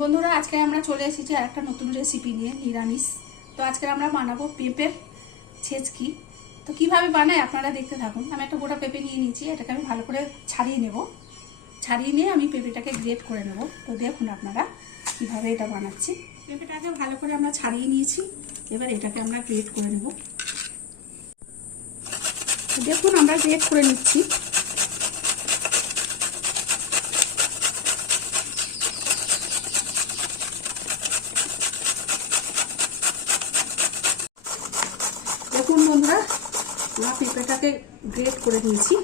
বন্ধুরা, আজকে আমরা চলে এসেছি আর একটা নতুন রেসিপি নিয়ে, নিরামিষ। তো আজকে আমরা বানাবো পেঁপের ছেচকি। তো কীভাবে বানাই আপনারা দেখতে থাকুন। আমি একটা গোটা পেঁপে নিয়ে নিয়েছি, এটাকে আমি ভালো করে ছাড়িয়ে নেব। ছাড়িয়ে নিয়ে আমি পেঁপেটাকে গ্রেট করে নেব। তো দেখুন আপনারা কীভাবে এটা বানাচ্ছি। পেঁপেটাকে ভালো করে আমরা ছাড়িয়ে নিয়েছি। এবার এটাকে আমরা গ্রেট করে নেব। দেখুন আমরা গ্রেট করে নিচ্ছি দেখুন বন্ধুরা আমরা পেঁপেটাকে গ্রেট করে নিয়েছি।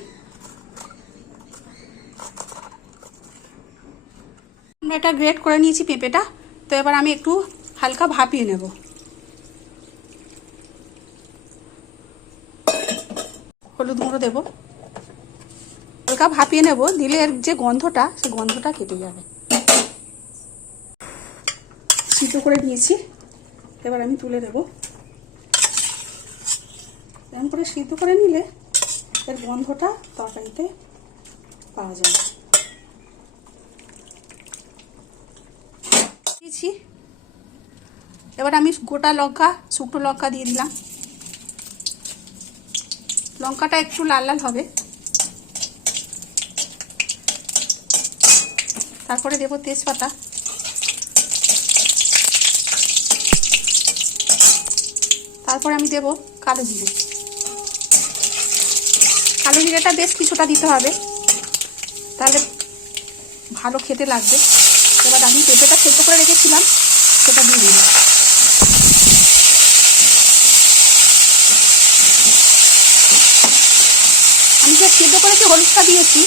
আমরা এটা গ্রেট করে নিয়েছি পেঁপেটা, তো এবার আমি একটু হালকা ভাপিয়ে নেব। হলুদ গুঁড়ো দেবো। হালকা ভাপিয়ে নেব, দিলে এর যে গন্ধটা সেই গন্ধটা কেটে যাবে। সিদ্ধ করে নিয়েছি। এবার আমি তুলে দেবো এরকম করে সিদ্ধ করে নিলে এর গন্ধটা তরকারিতে পাওয়া যায়। দিয়েছি। এবার আমি গোটা লঙ্কা, শুকনো লঙ্কা দিয়ে দিলাম। লঙ্কাটা একটু লাল লাল হবে। তারপরে দেবো তেজপাতা। তারপরে আমি দেবো কালো জিরে। কালো জিরেটা বেশ কিছুটা দিতে হবে। তাহলে ভালো খেতে লাগবে। এবার আমি পেঁপেটা সেদ্ধ করে রেখেছিলাম, সেটা দিয়ে দিলাম। আমি যে সেদ্ধ করে যে হলুদটা দিয়েছি,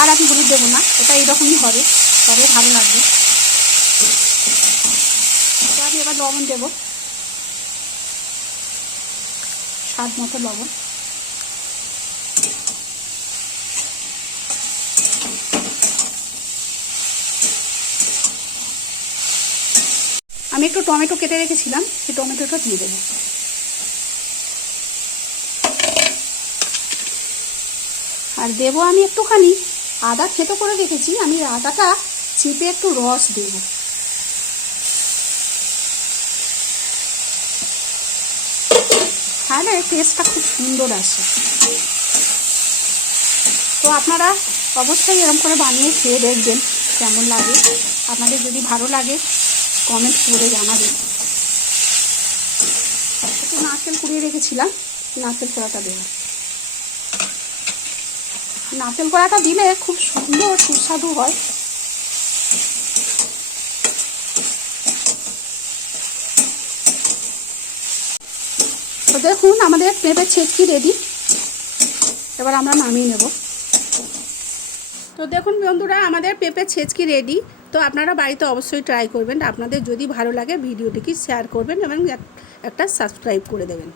আর আমি হলুদ দেবো না, এটা এইরকমই হবে, তবে ভালো লাগবে। আমি এবার লবণ দেবো, স্বাদ মতো লবণ। আমি একটু টমেটো কেটে রেখেছিলাম, সেই টমেটোটা দিয়ে দেবো। আর দেবো আমি একটুখানি, আদা থেতো করে রেখেছি, আমি আদাটা চিপে একটু রস দেবো। তাহলে টেস্টটা খুব সুন্দর আসে। তো আপনারা অবশ্যই এরকম করে বানিয়ে খেয়ে দেখবেন, কেমন লাগে। আপনাদের যদি ভালো লাগে কমেন্ট করে জানাবেন একটু নারকেল কুড়িয়ে রেখেছিলাম, নারকেল কড়াটা দেবো। নারকেল কড়াটা দিলে খুব সুন্দর সুস্বাদু হয়। তো দেখুন, আমাদের পেঁপে ছেচকি রেডি এবার আমরা নামিয়ে নেব। তো দেখুন বন্ধুরা, আমাদের পেঁপে ছেচকি রেডি তো আপনারা বাড়িতে অবশ্যই ট্রাই করবেন। আপনাদের যদি ভালো লাগে, ভিডিওটিকে শেয়ার করবেন এবং একটা সাবস্ক্রাইব করে দেবেন।